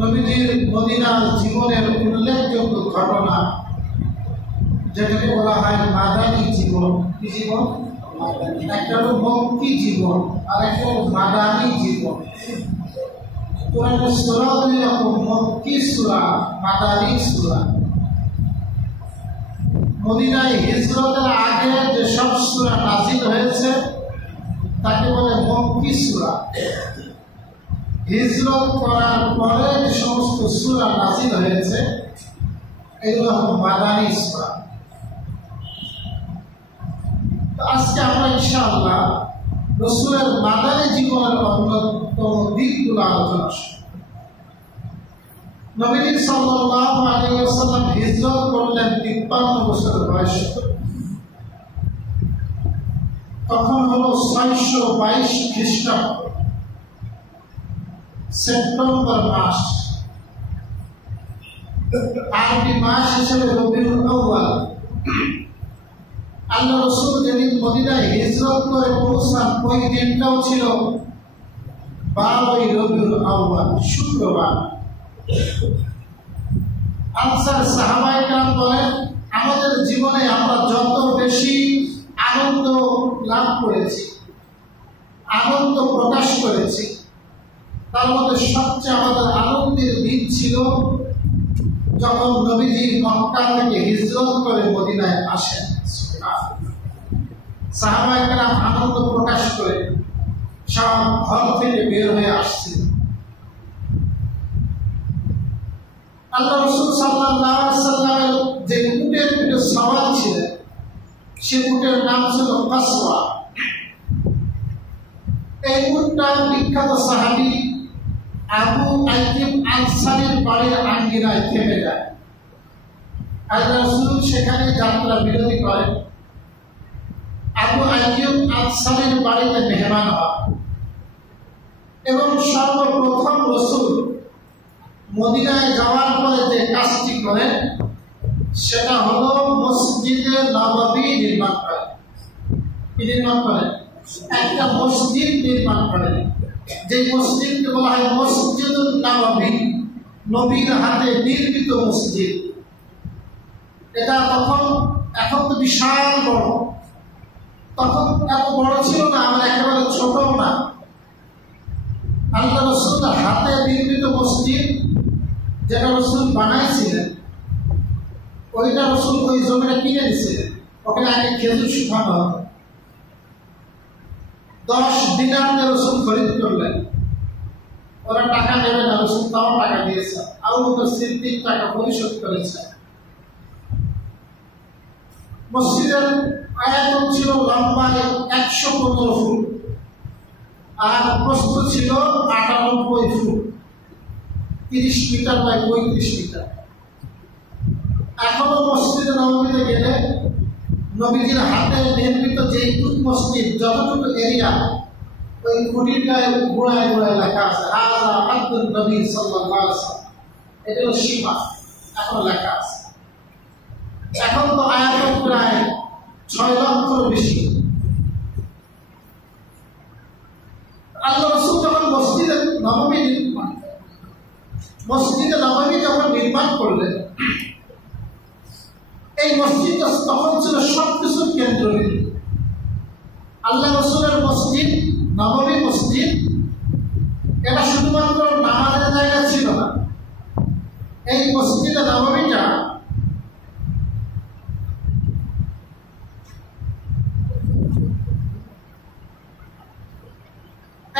নবীজির মদিনার জীবনের উল্লেখযোগ্য ঘটনা, যেটাকে বলা হয় মাদানী জীবন। কি জীবন? একটা হলো মক্কি জীবন আর একটা হলো মাদানী জীবন। কোরআনের সূরা দুই রকম, মক্কি সূরা, মাদানী সূরা। মদিনায় হিজরতের আগে যে সব সূরা নাযিল হয়েছে তাকে বলে মক্কি সূরা। হিজরত করার পরে যে সমস্ত সূরা নাযিল হয়েছে এগুলো হলো মাদানী সূরা। আজকে আমরা ইনশাআল্লাহ রাসূলের মাদানী জীবনের অন্যতম দিকগুলো আলোচনা করব। নবীজি সাল্লাল্লাহু আলাইহি ওয়াসাল্লাম হিজরত করলেন 53 বছর বয়সে। তখন হলো 622 খ্রিস্টাব্দ, সেপ্টেম্বর মাস, আরবি মাস হিসেবে রবিউল আউয়াল। আল্লাহ রাসূল যেদিন মদিনায় হিজরত করে পৌঁছান ওই দিনটাও ছিল 12 রবিউল আউয়াল, শুক্রবার। আনসার সাহাবায়ে কেরাম বলেন, আমাদের জীবনে আমরা যত বেশি আনন্দ লাভ করেছি, আনন্দ প্রকাশ করেছি, তার মধ্যে সবচেয়ে আমাদের আনন্দের দিন ছিল যখন নবীজি মক্কা থেকে হিজরত করে মদিনায় আসেন। সাহাবায়ে কেরাম আনন্দ প্রকাশ করে সব ঘর থেকে বের হয়ে আসছেন। আল্লাহ রাসূল সাল্লাল্লাহু আলাইহি ওয়াসাল্লামের যে উটের পিঠে সওয়ার ছিলেন সে উটের নাম ছিল কাসওয়া। এই উটটা বিখ্যাত সাহাবী আবু আইয়ুব আনসারীর বাড়ির আঙ্গিনায় থেমে যায়। আল্লাহ রাসূল সেখানে যাত্রা বিরতি করেন। আবু আইয়ুব আনসারীর বাড়িতে মেহমান হন এবং সর্বপ্রথম রাসূল মদিনায় যাওয়ার পরে যে কাজটি করেন সেটা হলো মসজিদে নববী নির্মাণ করেন। কি নির্মাণ করেন? একটা মসজিদ নির্মাণ করেন, যে মসজিদকে বলা হয় মসজিদুন নববী, নবীর হাতে নির্মিত মসজিদ। এটা এখন তো বিশাল বড়, তখন এত বড় ছিল না, আমরা একেবারে ছোটও না। আল্লাহ রাসূলের হাতে নির্মিত মসজিদ যেটা রাসূল বানাইছিলেন ওইটা রাসূল ওই জমিটা কিনে দিয়েছিলেন। ওখানে আগে খেজুর শুকানো হতো। 10 দিনার রাসূল খরিদ করলেন। ওরা টাকা নেবে না, রাসূল তাও টাকা দিয়েছে। আবু বকর সিদ্দিক টাকা পরিশোধ করেছে। মসজিদের আয়তন ছিল লম্বায় 115 ফুট আর প্রস্থ ছিল 98 ফুট, 30 মিটার বাই 35 মিটার। এখনো মসজিদে নববীতে গেলে নবীজির হাতে নির্মিত যে মসজিদ যতটুকু এরিয়া, ওই খুঁটির গায়ে গোড়ায় গোড়ায় লেখা আছে হাযা আব্দুন নবী সাল্লাল্লাহু আলাইহি ওয়াসাল্লাম। এটা হলো সীমা, এখন লেখা আছে। এখন তো আয়তন প্রায় 6 লক্ষের বেশি। আল্লাহ রাসূল যখন মসজিদে নববী যখন নির্মাণ করলেন, এই মসজিদটা তখন ছিল সবকিছুর কেন্দ্রবিন্দু। আল্লাহ রাসূলের মসজিদ, নববী মসজিদ, এটা শুধুমাত্র নামাজের জায়গা ছিল না। এই মসজিদে নববীটা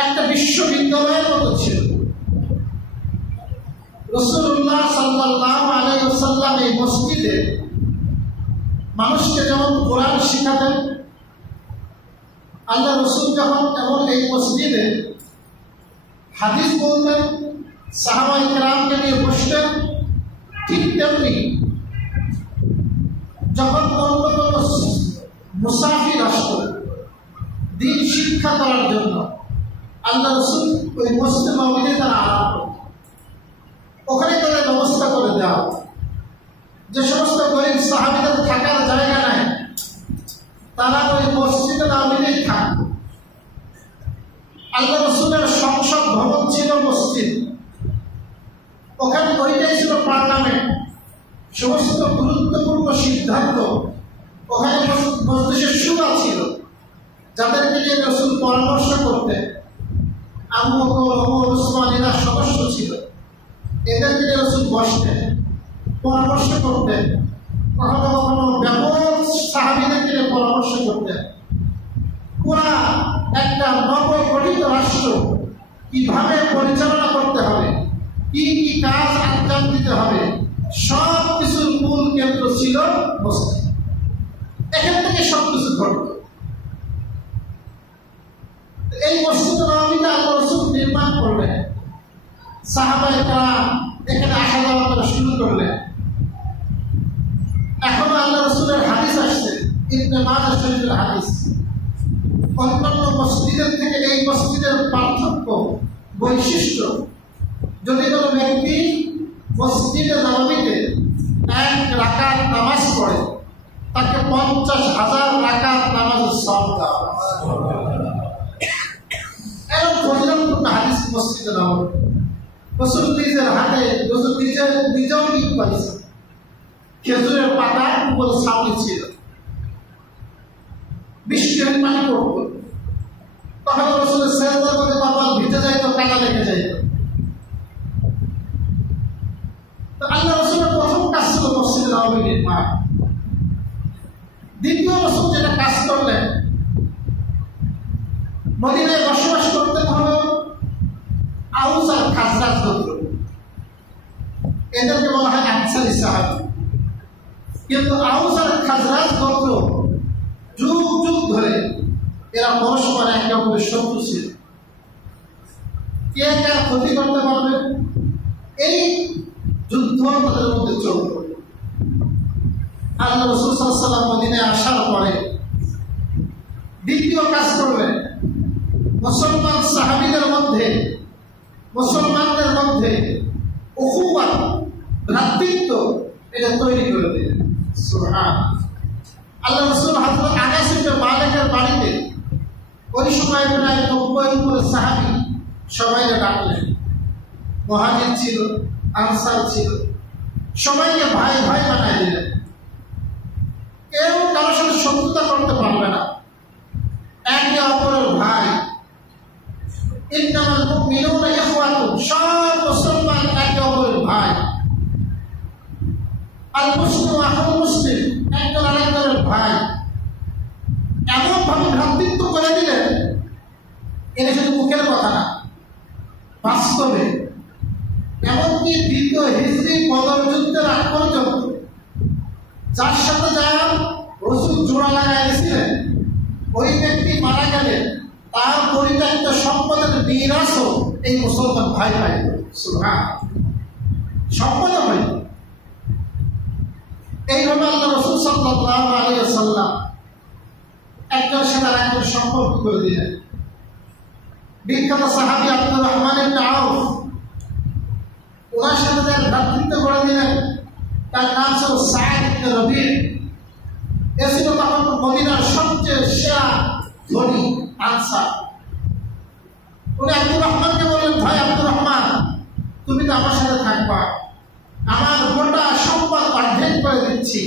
একটা বিশ্ববিদ্যালয়ের মতো ছিল। রাসূলুল্লাহ সাল্লাল্লাহু আলাইহি ওয়াসাল্লাম এই মসজিদে মানুষকে যেমন কোরআন শিখাতেন, আল্লাহ রাসূল যখন তেমন এই মসজিদে হাদিস বলতেন, সাহাবায়ে কেরামকে নিয়ে বসতেন, ঠিক তেমনি যখন অন্য কোনো মুসাফির আসতো দ্বীন শিক্ষা করার জন্য, আল্লাহ রাসূল ওই মসজিদে নববীতে তারা আরাম করত। ওখানে তাদের ব্যবস্থা করে দেওয়া। যে সমস্ত গরিব সাহাবীদের থাকার জায়গা নাই, তারা ওই মসজিদে নববীতেই থাকত। আল্লাহ রাসূলের সংসদ ভবন ছিল মসজিদ। ওখানে ওইটাই ছিল পার্লামেন্ট, সমস্ত গুরুত্বপূর্ণ সিদ্ধান্ত ওখানে মজলিসের শুরা ছিল, যাদেরকে নিয়ে রাসূল পরামর্শ করতেন। আবু বকর, ওমর, ওসমান এরা সদস্য ছিল, এদেরকে নিয়ে রাসূল বসতেন, পরামর্শ করতেন। কখনো কখনো ব্যাপক সাহাবীদেরকে নিয়ে পরামর্শ করতেন। পুরা একটা নবগঠিত রাষ্ট্র কিভাবে পরিচালনা করতে হবে, কি কি কাজ আঞ্জাম দিতে হবে, সব কিছুর মূল কেন্দ্র ছিল মসজিদ। এখান থেকে সবকিছু ঘটত। এই মসজিদ নববীতে আল্লাহ রাসূল নির্মাণ করলেন, সাহাবায়ে কেরাম এখানে আসা যাওয়া করা শুরু করলেন। এখন আল্লাহ রাসূলের হাদিস আসছে, ইবনে মাজাহ শরীফের হাদিস। অন্যান্য মসজিদের থেকে এই মসজিদের পার্থক্য, বৈশিষ্ট্য, যদি কোনো ব্যক্তি মসজিদে নববীতে 1 রাকাত নামাজ পড়ে, তাকে 50,000 রাকাত নামাজের সওয়াব দেওয়া হবে। এরকম ফজিলতপূর্ণ হাদিস মসজিদে নববী। রাসূল নিজের হাতে, রাসূল নিজেও কি করেছেন, খেজুরের পাতা উপরে ছাউনি ছিল, বৃষ্টির পানি পড়তো, তখন রাসূলের সেজদার মধ্যে কপাল ভিজে যাইত, কাদা লেগে যাইত। তো আল্লাহ রাসূলের প্রথম কাজ ছিল মসজিদে নববী নির্মাণ। দ্বিতীয় রাসূল যেটা কাজ করলেন, মদিনায় বসবাস করতে হলো আউস আর খাজরাজ গোত্র, এদেরকে বলা হয় আনসারী সাহাবা। কিন্তু আউস আর খাজরাজ গোত্র যুগ যুগ ধরে এরা পরস্পর একে অপরের শত্রু ছিল। কে কার ক্ষতি করতে পারবে, এই যুদ্ধ তাদের মধ্যে চলত। আল্লাহ রাসূল সাল্লাল্লাহু আলাইহি ওয়াসাল্লাম মদিনায় আসার পরে দ্বিতীয় কাজ করলেন, মুসলমান সাহাবীদের মধ্যে, মুসলমানদের মধ্যে উখুওয়াত, ভ্রাতৃত্ব এটা তৈরি করে দিলেন। সুবহানাল্লাহ। আল্লাহ রাসূল হযরত আনাস ইবনে মালিকের বাড়িতে ওই সময় প্রায় 90 উপরে সাহাবী সবাইকে ডাকলেন। মুহাজির ছিল, আনসার ছিল, সবাইকে ভাই ভাই বানায় দিলেন। কেউ কারোর সাথে শত্রুতা করতে পারবে না, একে অপরের ভাই। ইন্নামাল মুমিনুনা ইখওয়াতুন, সব মুসলমান একে অপরের ভাই। আল মুসলিমু আখুল মুসলিম, একজন আরেকজনের ভাই। এমন ভাবে ভ্রাতৃত্ব করে দিলেন, এটা শুধু মুখের কথা না, বাস্তবে। এমনকি দ্বিতীয় হিজরি বদর যুদ্ধের আগ পর্যন্ত যার সাথে যারা রাসূল জোড়া লাগাইছিলেন, ওই ব্যক্তি মারা গেলেন, তার পরিত্যক্ত সম্পদের মিরাসও এই মুসলমান ভাই ভাই। সুবহানাল্লাহ। সম্পদ হয় এইভাবে আল্লাহ রাসূল সাল্লাল্লাহু আলাইহি ওয়াসাল্লাম একজনের সাথে আরেকজন সম্পর্ক করে দিলেন। বিখ্যাত সাহাবী আব্দুর রহমান ইবনে আউফ, ওনার সাথে যারা ভ্রাতৃত্ব করে দিলেন, তার নাম ছিল সাঈদ ইবনে রবি। এ ছিল তখন মদিনার সবচেয়ে সেরা ধনী আনসার। উনি আব্দুর রহমানকে বললেন, ভাই আব্দুর রহমান, তুমি তো আমার সাথে থাকবা, আমার গোটা সম্পদ অর্ধেক করে দিচ্ছি,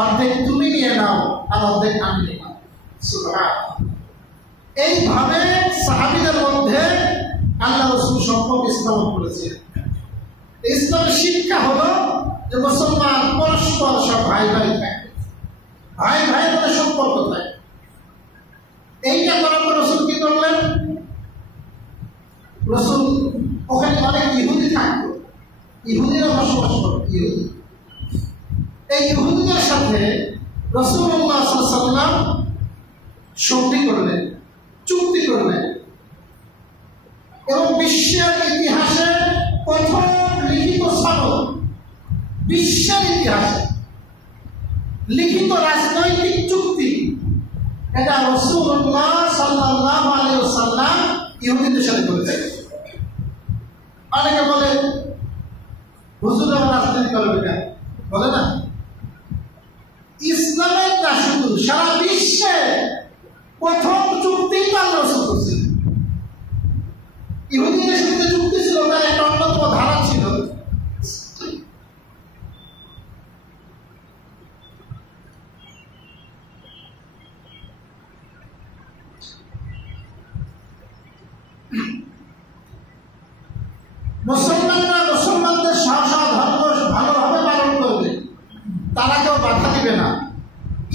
অর্ধেক তুমি নিয়ে নাও আর অর্ধেক আমি নিয়ে নাও। সুবহানাল্লাহ। এইভাবে সাহাবীদের মধ্যে আল্লাহ রাসূল সম্পর্ক স্থাপন করেছিলেন। ইসলামের শিক্ষা হলো যে মুসলমান পরস্পর সব ভাই ভাই থাকে, ভাই ভাই মধ্যে সম্পর্ক থাকে। এইটা করার পর রাসূল কি করলেন, রাসূল ওখানে অনেক ইহুদি থাকতো, ইহুদিরা বসবাস করত। এই ইহুদিদের সাথে রাসূলুল্লাহ সাল্লাল্লাহু আলাইহি ওয়াসাল্লাম সন্ধি করলেন, চুক্তি করলেন, এবং বিশ্বের ইতিহাসে প্রথম লিখিত সনদ, বিশ্বের ইতিহাসে লিখিত রাজনৈতিক চুক্তি, এটা রাসূলুল্লাহ সাল্লাল্লাহু আলাইহি ওয়াসাল্লাম ইহুদিদের সাথে করেছেন। অনেকে বলে হুজুর রাজনীতি করবে কেন, বলে না। ইসলামের না, শুধু সারা বিশ্বে প্রথম চুক্তি আল্লাহ রাসূল করেছিলেন। ইহুদিদের সাথে চুক্তি ছিল, তার একটা অন্যতম ধারা ছিল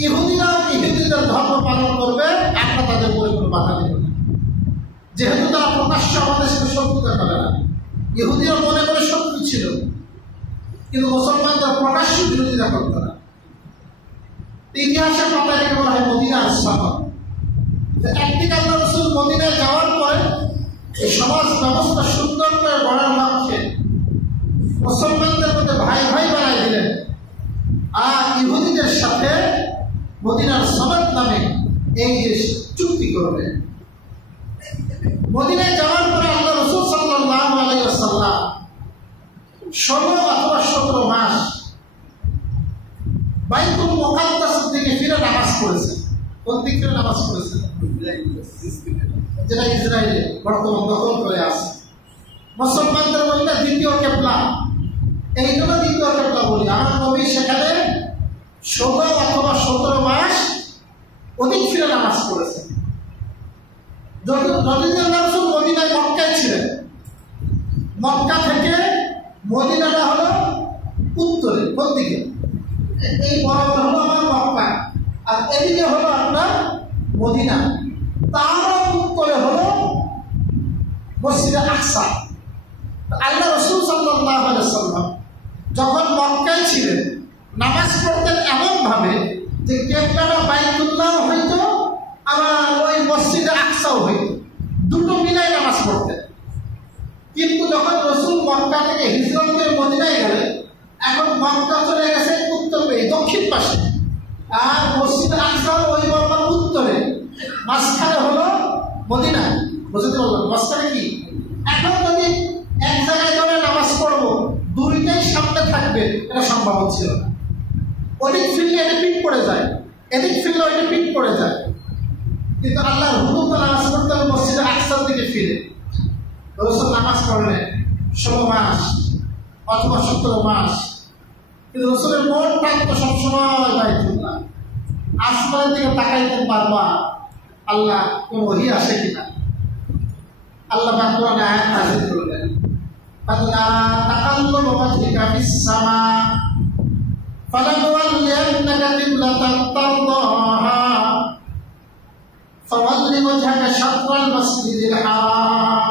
ইহুদিরা ইহুদিদের ধর্ম পালন করবে, আমরা তাদের উপরে কোনো বাধা দেব না, যেহেতু তারা প্রকাশ্য আমাদের সাথে শত্রুতা করে না। ইহুদিরা মনে করে শত্রু ছিল, কিন্তু মুসলমানরা প্রকাশ্য বিরোধিতা করত না। ইতিহাসের পাতায় এটাকে বলা হয় মদিনার সফর। একদিকে আল্লাহ রাসূল মদিনায় যাওয়ার পরে এই সমাজ ব্যবস্থা সুন্দর করে গড়ার লক্ষ্যে মুসলমানদের মধ্যে ভাই ভাই বানাই দিলেন, আর ইহুদিদের সাথে মদিনার সনদ নামে এই যে চুক্তি করবেন। মদিনায় যাওয়ার পরে আল্লাহ রাসূল সাল্লাল্লাহু আলাইহি ওয়াসাল্লাম 16 অথবা 17 মাস বাইতুল মুকাদ্দাসের দিকে ফিরে নামাজ পড়েছেন। কোন দিক ফিরে নামাজ পড়েছেন? যেটা ইসরায়েলে বর্তমান দখল করে আছে। মুসলমানদের মধ্যে দ্বিতীয় কিবলা, এই জন্য দ্বিতীয় কিবলা বলি। আমার নবী সেখানে 16 অথবা 17 মাস অধিক ফিরে নামাজ পড়েছেন। যতদিন আল্লাহ রাসূল মদিনায় মক্কায় ছিলেন, মক্কা থেকে মদিনাটা হলো উত্তরে। কোন দিকে? এই বরাবর হলো আমার মক্কা, আর এদিকে হলো আপনার মদিনা। তারও উত্তরে হলো মসজিদে আকসা। আল্লাহ রাসূল সাল্লাল্লাহু আলাইহি ওয়াসাল্লাম যখন মক্কায় ছিলেন নামাজ পড়তেন এমন ভাবে যে কিবলাটা বাইতুল্লাহ হইতো, আবার ওই মসজিদে আকসাও হইতো, দুটো মিলাই নামাজ পড়তেন। কিন্তু যখন রাসূল মক্কা থেকে হিজরত করে মদিনায় গেলেন, এখন মক্কা চলে গেছে উত্তরে, দক্ষিণ পাশে, আর মসজিদে আকসা ওই বরাবর উত্তরে, মাঝখানে হলো মদিনা। বুঝতে পারলাম মাঝখানে কি? এখন যদি এক জায়গায় ধরে নামাজ পড়বো, দুইটাই সামনে থাকবে, এটা সম্ভব হচ্ছিল না। ওদিক ফিরলে এটা পিঠ পড়ে যায়, এদিক ফিরলে ওইটা পিঠ পড়ে যায়। কিন্তু আল্লাহর হুকুম নামাজ পড়তে হবে মসজিদে আকসার দিকে ফিরে। রাসূল নামাজ পড়লেন 16 মাস অথবা 17 মাস, কিন্তু রাসূলের মন থাকতো সবসময় বাইতুল্লাহ। আসমানের দিকে তাকাইতেন বারবার, আল্লাহ কোন ওহী আসে কিনা। আল্লাহ পাক কোরআনে আয়াত নাযিল করলেন, ফালা তাকাল্লুবু ওয়াজহিকা ফিস সামা ফালানুওয়াল্লিয়ান্নাকা কিবলাতান তারদাহা ফাওয়াল্লি ওয়াজহাকা শাতরাল মাসজিদিল হারাম।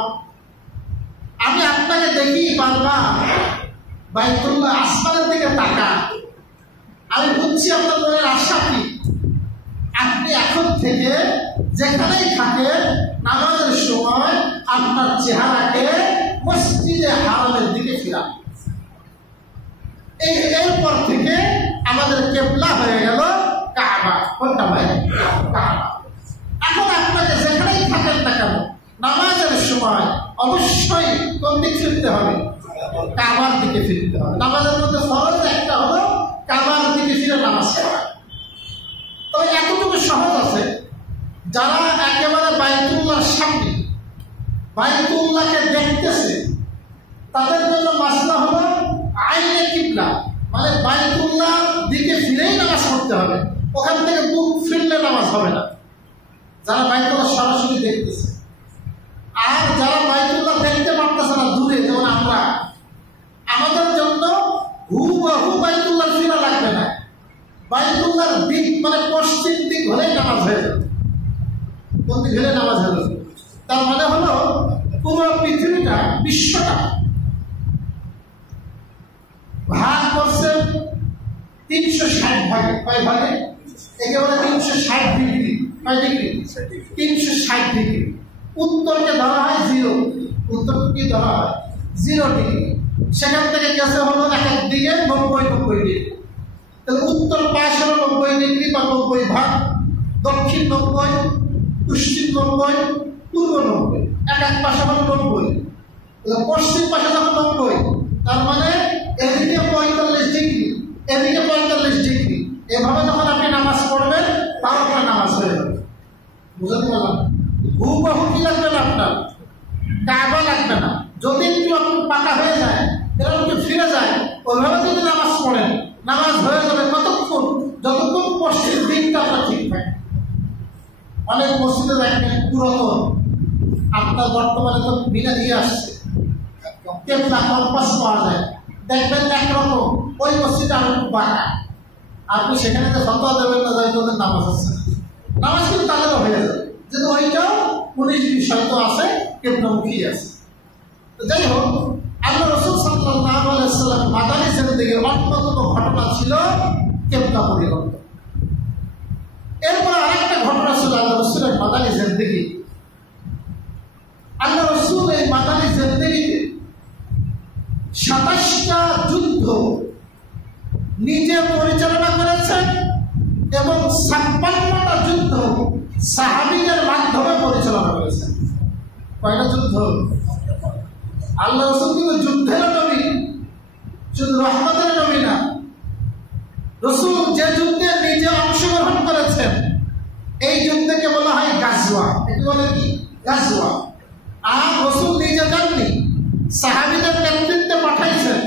আমি আপনাকে দেখি বারবার বাইতুল্লাহ আসমানের দিকে তাকান, আমি বুঝছি আপনার মনের আশা কি। আপনি এখন থেকে যেখানেই থাকেন নামাজের সময় আপনার চেহারাকে মসজিদে হারামের দিকে ফিরান। এরপর থেকে আমাদের কিবলা হয়ে গেল কাবা। কোনটা ভাই? কাবা। এখন আপনাকে যেখানেই থাকেন না কেন নামাজের সময় অবশ্যই কোন দিকে ফিরতে হবে? কাবার দিকে ফিরতে হবে। নামাজের মধ্যে ফরজ একটা হলো কাবার দিকে ফিরে নামাজ পড়া। তবে এতটুকু সহজ আছে, যারা একেবারে বাইতুল্লাহর সামনে বাইতুল্লাহকে দেখতেছে তাদের জন্য মাসলা হলো আইনে কিবলা, মানে বাইতুল্লাহর দিকে ফিরেই নামাজ পড়তে হবে, ওখান থেকে মুখ ফিরলে নামাজ হবে না। যারা বাইতুল্লাহ সরাসরি দেখতেছে, আর যারা বাইতুল্লাহ দেখতে পারতেছে না দূরে, যেমন আমরা, আমাদের জন্য হুবহু বাইতুল্লাহ ফিরা লাগবে না। বাইতুল্লাহর দিক মানে পশ্চিম দিক হলেই নামাজ হয়ে যাবে। কোন দিক হলে নামাজ হয়ে যাবে? তার মানে হলো পুরো পৃথিবীটা, বিশ্বটা ভাগ করছে 360 ভাগে। কয় ভাগে? একেবারে 360 ডিগ্রি। কয় ডিগ্রি? 360 ডিগ্রি। উত্তরকে ধরা হয় 0, উত্তর কি ধরা হয়? 0 ডিগ্রি। সেখান থেকে গেছে হলো এক এক দিকে 90 ডিগ্রি। তাহলে উত্তর পাশ হলো 90 ডিগ্রি বা 90 ভাগ, দক্ষিণ 90, পশ্চিম 90, পূর্ব 90, এক এক পাশে হলো 90। পশ্চিম পাশে যখন 90, তার মানে এদিকে 45 ডিগ্রি, এদিকে 45 ডিগ্রি। এভাবে যখন আপনি নামাজ পড়বেন তার আপনার নামাজ হয়ে যাবে। বুঝতে পারলাম? হুবহু কি লাগবে না, আপনার কাবা লাগবে না। যদি একটু আপনি পাকা হয়ে যায়, এরকম একটু ফিরে যায়, ওইভাবে যদি নামাজ পড়েন নামাজ হয়ে যাবে। কতক্ষণ? যতক্ষণ পশ্চিম দিকটা আপনার ঠিক থাকে। অনেক মসজিদে দেখবেন পুরাতন, আপনার বর্তমানে তো বিনা দিয়ে আসছে, কেবলা কম্পাস পাওয়া যায়, দেখবেন একরকম, ওই মসজিদে আরো বাঁকা। আপনি সেখানে যে ফতোয়া দেবেন না যাই তোদের নামাজ আছে, নামাজ কিন্তু তাদেরও হয়ে যাবে, যেহেতু ওইটাও 19 বিষয় তো আছে, কেবলামুখী আছে। তো যাই হোক, আল্লাহ রাসূল সাল্লাল্লাহু আলাইহি ওয়াসাল্লাম মাদানী জিন্দেগির অন্যতম ঘটনা ছিল কেবলা পরিবর্তন। এরপর আরেকটা ঘটনা ছিল আল্লাহ রাসূলের মাদানী জিন্দেগি। আল্লাহ রাসূল এই মাদানী জিন্দেগিতে 27টা যুদ্ধ নিজে পরিচালনা করেছেন এবং 56টা যুদ্ধ সাহাবীদের মাধ্যমে পরিচালনা করেছেন। কয়টা যুদ্ধ? আল্লাহ রাসূল কিন্তু যুদ্ধের নবী, শুধু রহমতের নবী না। রাসূল যে যুদ্ধে নিজে অংশগ্রহণ করেছেন এই যুদ্ধকে বলা হয় গাজওয়া। একে বলে কি? গাজওয়া। আর রাসূল নিজে যাননি, সাহাবীদের নেতৃত্বে পাঠাইছেন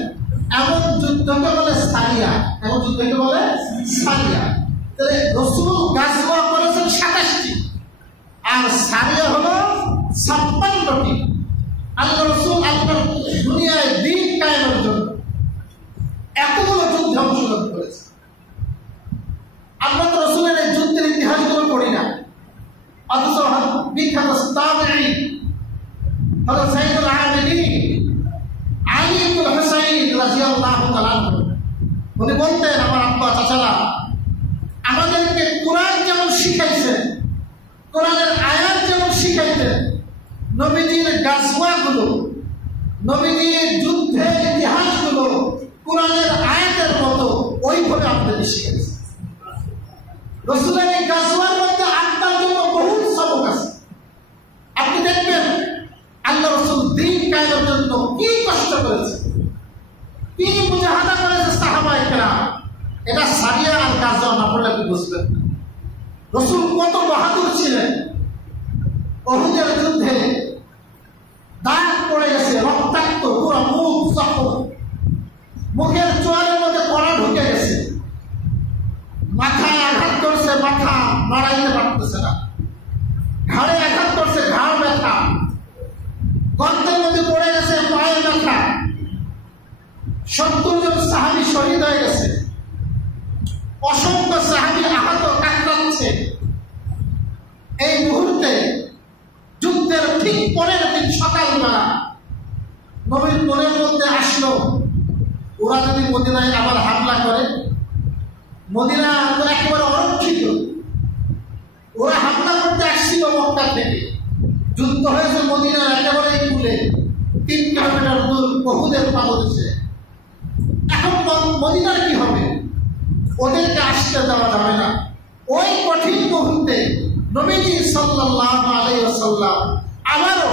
এমন যুদ্ধকে বলে সারিয়া। এমন যুদ্ধকে বলে সারিয়া। তাহলে রাসূল গাজওয়া করেছেন 27টি, আর সারিয়া হলো 56টি। আল্লাহ রাসূল আপনার দুনিয়ায় দিন কায়েমের জন্য এতগুলো যুদ্ধে অংশগ্রহণ করেছে। আমরা তো রাসূলের এই যুদ্ধের ইতিহাসগুলো পড়ি না, অথচ বিখ্যাত তাবেঈ হযরত সাইয়্যিদুল আবিদিন আলী ইবনে হুসাইন রাদিয়াল্লাহু তাআলা উনি বলতেন, আমার আব্বা চাচারা আমাদেরকে কোরআন যেমন শিখাইছেন, কোরআনের আয়াত যেমন শিখাইতেন, নবীজির গাজওয়াগুলো, নবীজির যুদ্ধের ইতিহাসগুলো কোরআনের আয়াতের মতো ওইভাবে আপনাদের শিখাইছে। রাসূলের এই গাজওয়ার মধ্যে আপনার জন্য বহু সবক আছে। আপনি দেখবেন আল্লাহ রাসূল দিন কায়েমের জন্য কি কষ্ট করেছে, কি মুজাহাদা করেছে সাহাবায়ে কেরাম। এটা সারিয়া আর গাজওয়া না পড়লে আপনি বুঝবেন না রাসূল কত বাহাদুর ছিলেন। উহুদের যুদ্ধে দাগ পড়ে গেছে, রক্তাক্ত, পুরো মুখ জখম, মুখের চোয়ালের মধ্যে কড়া ঢুকে গেছে, মাথায় আঘাত করছে, মাথা নড়াইতে পারতেছে না, ঘাড়ে আঘাত করছে, ঘাড় ব্যথা, গর্তের মধ্যে পড়ে গেছে, পায়ে ব্যথা, 70 জন সাহাবী শহীদ হয়ে গেছে, অসংখ্য সাহাবী আহত কাতরাচ্ছে। এই মুহূর্তে যুদ্ধের ঠিক পরের দিন সকালবেলা নবীর মনের মধ্যে আসলো, ওরা যদি মদিনায় আবার হামলা করে, মদিনা তো একেবারে অরক্ষিত, ওরা হামলা করতে আসছিল মক্কা থেকে, যুদ্ধ হয়েছে মদিনার একেবারে কূলে 3 কিলোমিটার দূর উহুদের পাদদেশে। এখন মদিনার কি হবে? ওদেরকে আসতে দেওয়া যাবে না। ওই কঠিন মুহূর্তে নবীজি সাল্লাল্লাহু আলাইহি ওয়াসাল্লাম আবারও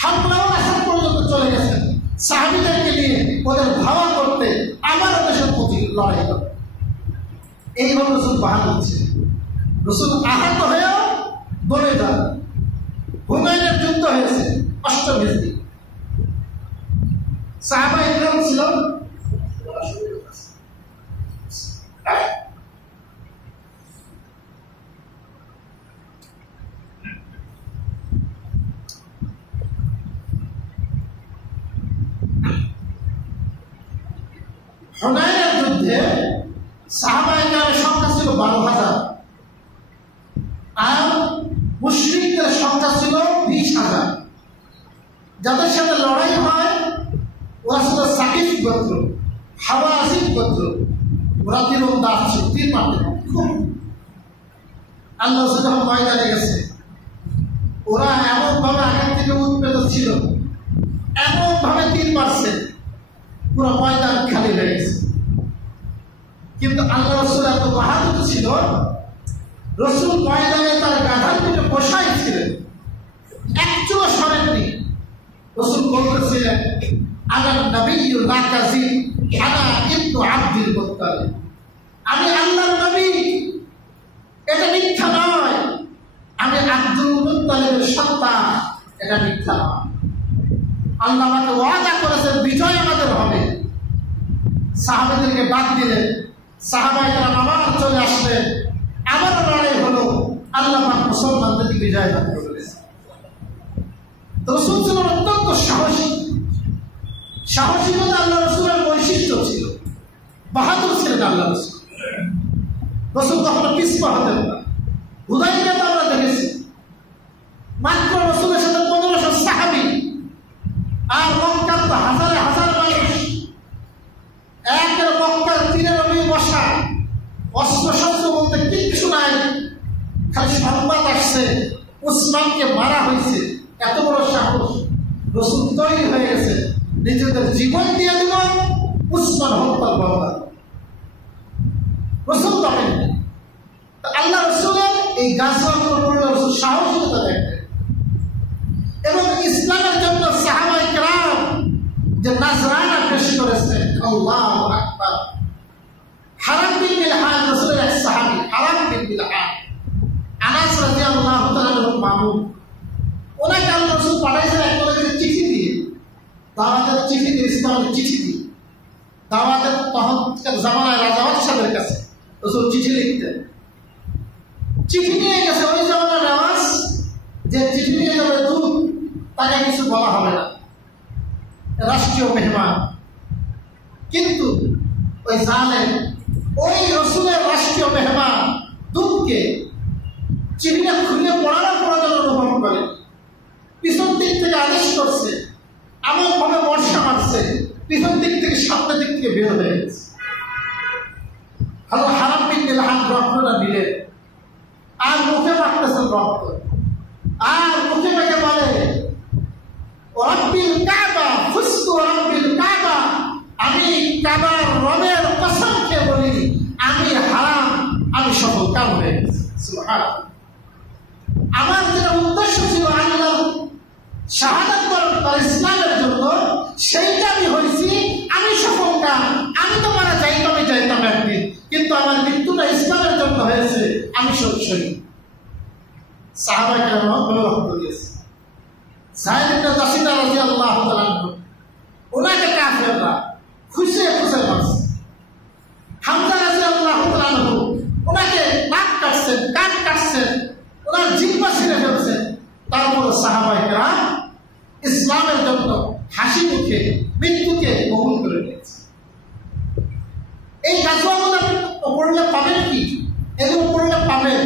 হামলাও আসার পর্যন্ত চলে গেছেন, সাহাবীদেরকে নিয়ে ওদের ধাওয়া করতে, আবারও দেশের প্রতি লড়াই করতে। এইভাবে রাসূল বাহাদুর ছিলেন। রাসূল আহত হয়েও বলে যান। হুনাইনের যুদ্ধ হয়েছে 8 হিজরি। সাহাবায়ে কেরাম ছিল হুনাইনের যুদ্ধে সাহাবায়ে কেরামের সংখ্যা ছিল 12,000 আর মুশরিকদের সংখ্যা ছিল 20,000। যাদের সাথে লড়াই হয় ওরা ছিল সাকিফ গোত্র, হাওয়াযিন গোত্র, ওরা তীরন্দাজ ছিল, তীর মারতে খুব। আল্লাহ যখন ময়দানে গেছে, ওরা এমনভাবে আগের থেকে উৎপেত ছিল, এমনভাবে তীর মারছে, পুরো ময়দান খালি হয়ে গেছে। কিন্তু আল্লাহ রাসূল এত বাহাদুর ছিল, রাসূল ময়দানে তার গাধার পিঠে বসাই ছিলেন, একচুলো সরেননি। রাসূল বলতেছিলেন, আনা নবিয়্যু লা কাযিব, আনা ইবনু আব্দুল মুত্তালিব, আমি আল্লাহর নবী, এটা মিথ্যা নয়, আমি আব্দুল মুত্তালিবের সন্তান, এটা মিথ্যা নয়। আল্লাহ আমাকে ওয়াদা করেছেন বিজয় আমাদের হবে। সাহাবাদেরকে বাদ দিলেন, সাহাবায়ে কেরাম আবার চলে আসলেন, আবারও লড়াই হলো, আল্লাহ পাক মুসলমানদেরকে বিজয় দান করলেন। রাসূল ছিলেন অত্যন্ত সাহসী, সাহসিকতা আল্লাহ রাসূলের বৈশিষ্ট্য ছিল, বাহাদুর ছিলেন আল্লাহ রাসূল। রাসূল কখনো পিছপা হতেন না। হুদায়বিয়াতে আমরা দেখেছি মাত্র রাসূলের সাথে 1500 সাহাবী, আর মক্কার তো হাজারে হাজার মানুষ, একের মক্কার তীরে নবী বসা, অস্ত্র শস্ত্র বলতে কিচ্ছু নাই, খালি সংবাদ আসছে উসমানকে মারা হয়েছে। এত বড় সাহস! রাসূল তৈরি হয়ে গেছে, নিজেদের জীবন দিয়ে দিব উসমান হত্যার বদলা। রাসূল বলেন আল্লাহ রাসূলের এই গাছগুলো পড়লে রাসূল সাহসিকতা দেখেন, এবং ইসলামের জন্য সাহাবায়ে কেরাম যে নাজরানা পেশ করেছেন, আল্লাহু আকবার। হারাম বিন মিলহান রাসূলের এক সাহাবী, হারাম বিন মিলহান, আনাস রাদিয়াল্লাহু তাআলা এর মামু। ওনাকে আল্লাহ রাসূল পাঠাইছেন একটা চিঠি দিয়ে, দাওয়াতের চিঠি দিয়ে, ইসলামের চিঠি দিয়ে। দাওয়াতের তখনকার জামানায় রাজা বাদশাহের কাছে রাসূল চিঠি লিখতেন। চিঠি নিয়ে গেছে, ওই জামানার রেওয়াজ যে চিঠি নিয়ে যাবে দূত, তাকে কিছু বলা হবে না, রাষ্ট্রীয় মেহমান। কিন্তু ওই জালেম ওই রাসূলের রাষ্ট্রীয় মেহমান দূতকে চিঠিটা খুলে পড়ানোর প্রয়োজন অনুভব করে, পিছন দিক থেকে আদেশ করছে, এমন ভাবে বর্ষা মারছে, পিছন দিক থেকে সামনের দিক থেকে বের হয়ে গেছে। হারাম বিন মিলহান রক্তটা দিলেন, আর মুখে মারতেছেন রক্ত, আর মুখে মেখে বলে রাব্বিল কাবা ফুসতু রাব্বিল কাবা, আমি কাবার রবের কসম খেয়ে বলি আমি হারাম, আমি সফল কাম হয়ে গেছি। সুবহানাল্লাহ। আমার যেটা উদ্দেশ্য ছিল আল্লাহ শাহাদাত বরণ তার ইসলামের জন্য, সেইটা আমি হয়েছি, আমি সফল কাম। আমি তো মারা যাইতাম একদিন, কিন্তু আমার মৃত্যুটা ইসলামের জন্য হয়েছে, আমি শহীদ। সাহাবায়ে কেরাম রক্ত দিয়েছে। যায়েদ ইবনে জাসিনা রাদিয়াল্লাহু তাআলা ওনাকে কাফেররা খুশে খুশে মারছে। হামজা রাদিয়াল্লাহু তাআলা ওনাকে নাক কাটছেন, কান কাটছেন, ওনার জিহ্বা ছিঁড়ে ফেলছেন। তারপর সাহাবায়ে কেরাম ইসলামের জন্য হাসি মুখে মৃত্যুকে কবুল করে নিয়েছে। এই গাছগুলো আপনি পড়লে পাবেন কি? এগুলো পড়লে পাবেন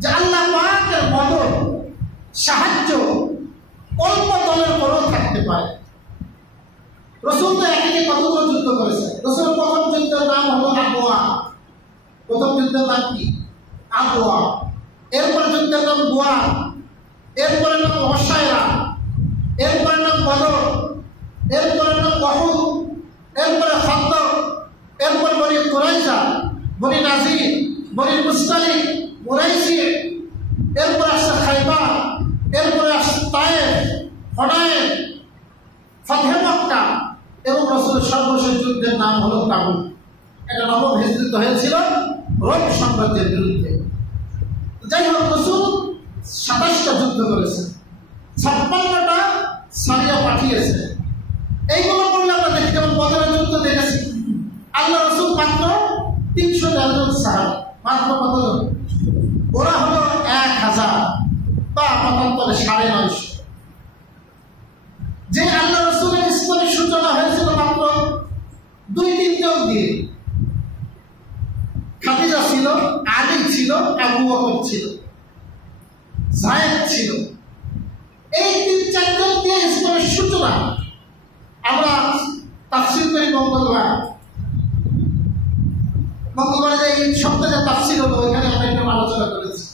যে আল্লাহ পাকের মদদ, সাহায্য অল্প দলের পরেও থাকতে পারে। রাসূল তো একে কতগুলো যুদ্ধ করেছেন। রাসূল প্রথম যুদ্ধের নাম হলো আবওয়া। প্রথম যুদ্ধের নাম কি? আবওয়া। এরপরে যুদ্ধের নাম বুয়া, এরপরে নাম ওয়াসায়রা, এরপরে নাম বদর, এরপরে নাম উহুদ, এরপরে খান্দক, এরপর বনি কুরাইজা, বনি নাজির, বনি মুসতালিক, কুরাইশি, এরপর আসছে খাইবার, এরপরে আসছে তায়েফ, হুনাইন, ফাতহে মক্কা, এবং রাসূলের সর্বশেষ যুদ্ধের নাম হলো তাবুক। এটা নবম হিজরিতে হয়েছিল রোম সাম্রাজ্যের বিরুদ্ধে। যাই হোক, রাসূল 27টা যুদ্ধ করেছেন, 56টা সারিয়া পাঠিয়েছে। এইগুলো বললে আমরা দেখি, যেমন বদরের যুদ্ধ দেখেছি, আল্লাহ রাসূল মাত্র 300 জন সাহাবী, মাত্র কতজন? ওরা হলো 1000 বা মতান্তরে 950। যে আল্লাহ রাসূলের ইসলামের সূচনা হয়েছিল মাত্র 2-3 জন দিয়ে। খাদিজা ছিল, আলী ছিল, আবু বকর ছিল, যায়েদ ছিল। এই 3-4 জন দিয়ে ইসলামের সূচনা। আমরা তাফসীর করি মঙ্গলবারে এই সপ্তাহে তাফসীর হলো, এখানে আমরা একটু আলোচনা করেছি।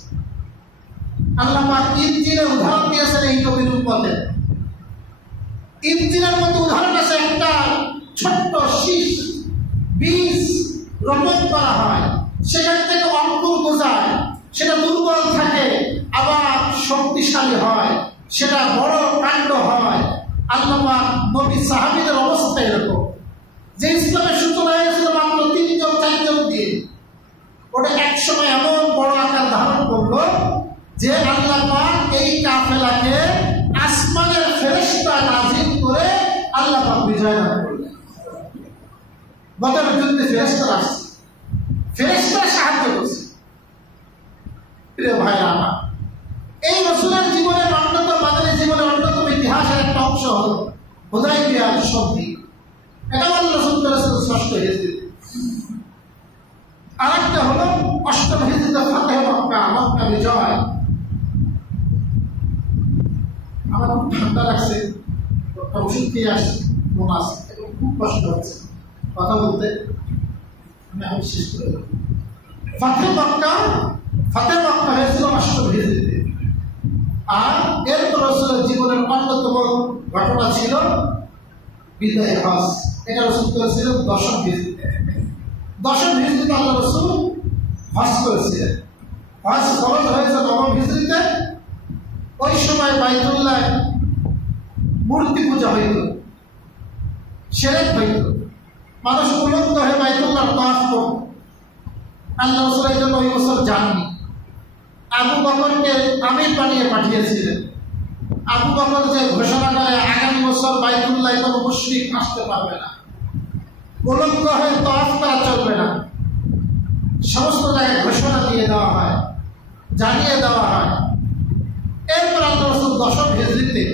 আল্লাহ পাক ইনজিলের উদাহরণ দিয়েছেন এই নবীর উম্মতের। ইনজিলের মধ্যে উদাহরণ আছে, একটা ছোট্ট শীষ বীজ রোপণ করা হয়, সেখান থেকে অঙ্কুর গজায়, সেটা দুর্বল থাকে, আবার শক্তিশালী হয়, সেটা বড় কাণ্ড হয়। আল্লাহ পাক নবী সাহাবীদের অবস্থা এরকম, যে ইসলামের সূচনা হয়েছিল মাত্র 3-4 জন দিয়ে। ওটা একসময় এমন বড় আকার ধারণ করলো যে আল্লাহ পাক এই কাফেলাকে আসমানের ফেরেশতা নাযিল করে আল্লাহ পাক বিজয় দান করলেন। বদরের যুদ্ধে ফেরেশতারা আসছে, ফেরেশতারা সাহায্য করছে। প্রিয় ভাইরা আমার, এই রাসূলের জীবনের অন্যতম, মাদানী জীবনের অন্যতম ইতিহাসের একটা অংশ হলো হুদায়বিয়ার সন্ধি। এটা আল্লাহ রাসূল করেছেন 6ষ্ঠ হিজরি। আরেকটা হলো ওষুধ খেয়ে আসছি, ঘুম আসছে এবং খুব কষ্ট হচ্ছে কথা বলতে। আমি এখন শেষ করে দেব। ফাতে মক্কা হয়েছিল 8 হিজরিতে। আর এরপর রাসূলের জীবনের অন্যতম ঘটনা ছিল বিদায় হজ। এটা রাসূল করেছিলেন 10 হিজরিতে। 10 হিজরিতে আল্লাহ রাসূল হজ করেছিলেন। হজ ফরজ হয়েছে 9 হিজরিতে। ওই সময় বাইতুল্লাহ মূর্তি পূজা হইত, শিরক হইত, মানুষ উলঙ্গ হয়ে বাইতুল্লাহ তাওয়াফ করত। আল্লাহ রাসূল এই জন্য ওই বছর যাননি। আবু বকরকে আমির বানিয়ে পাঠিয়েছিলেন। আবু বকর যে ঘোষণা করে আগামী বছর বাইতুল্লাহ কোনো মুশরিক আসতে পারবে না, উলঙ্গ হয়ে তাওয়াফ করা চলবে না, সমস্ত জায়গায় ঘোষণা দিয়ে দেওয়া হয়, জানিয়ে দেওয়া হয়। এরপর আল্লাহ রাসূল 10 হিজরিতে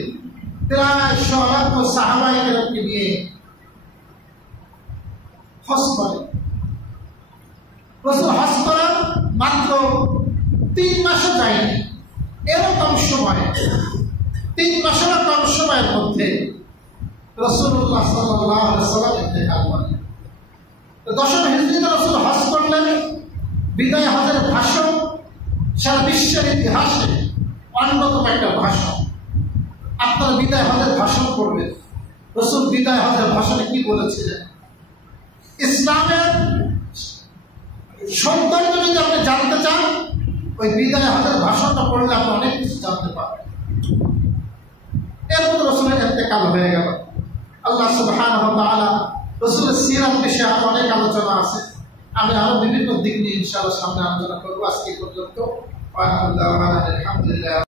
প্রায় 100 সাহাবায়ে কেরামকে নিয়ে হজ করেন। রাসূল হজ করার মাত্র 3 মাসও যায়নি, এরকম সময় 3 মাসেরও কম সময়ের মধ্যে রাসূলুল্লাহ সাল্লাল্লাহু আলাইহি ওয়াসাল্লাম ইন্তেকাল করেন। 10 হিজরিতে রাসূল হজ করলেন। বিদায় হজের ভাষণ সারা বিশ্বের ইতিহাসে অন্যতম একটা ভাষণ। আপনারা বিদায় হজের ভাষণ করবেন। রাসূল বিদায় হজের ভাষণে কি বলেছিলেন? ইসলামের সৌন্দর্য যদি আপনি জানতে চান, ওই বিদায় হজের ভাষণটা পড়লে আপনি অনেক কিছু জানতে পারবেন। এরপর রাসূলের ইন্তেকাল হয়ে গেল। আল্লাহ সুবহানাহু ওয়া তাআলা রাসূলের সিরাত বিষয়ে অনেক আলোচনা আছে। আমি আরো বিভিন্ন দিক নিয়ে ইনশাআল্লাহ সামনে আলোচনা করবো। আজকে পর্যন্ত আলহামদুলিল্লাহ।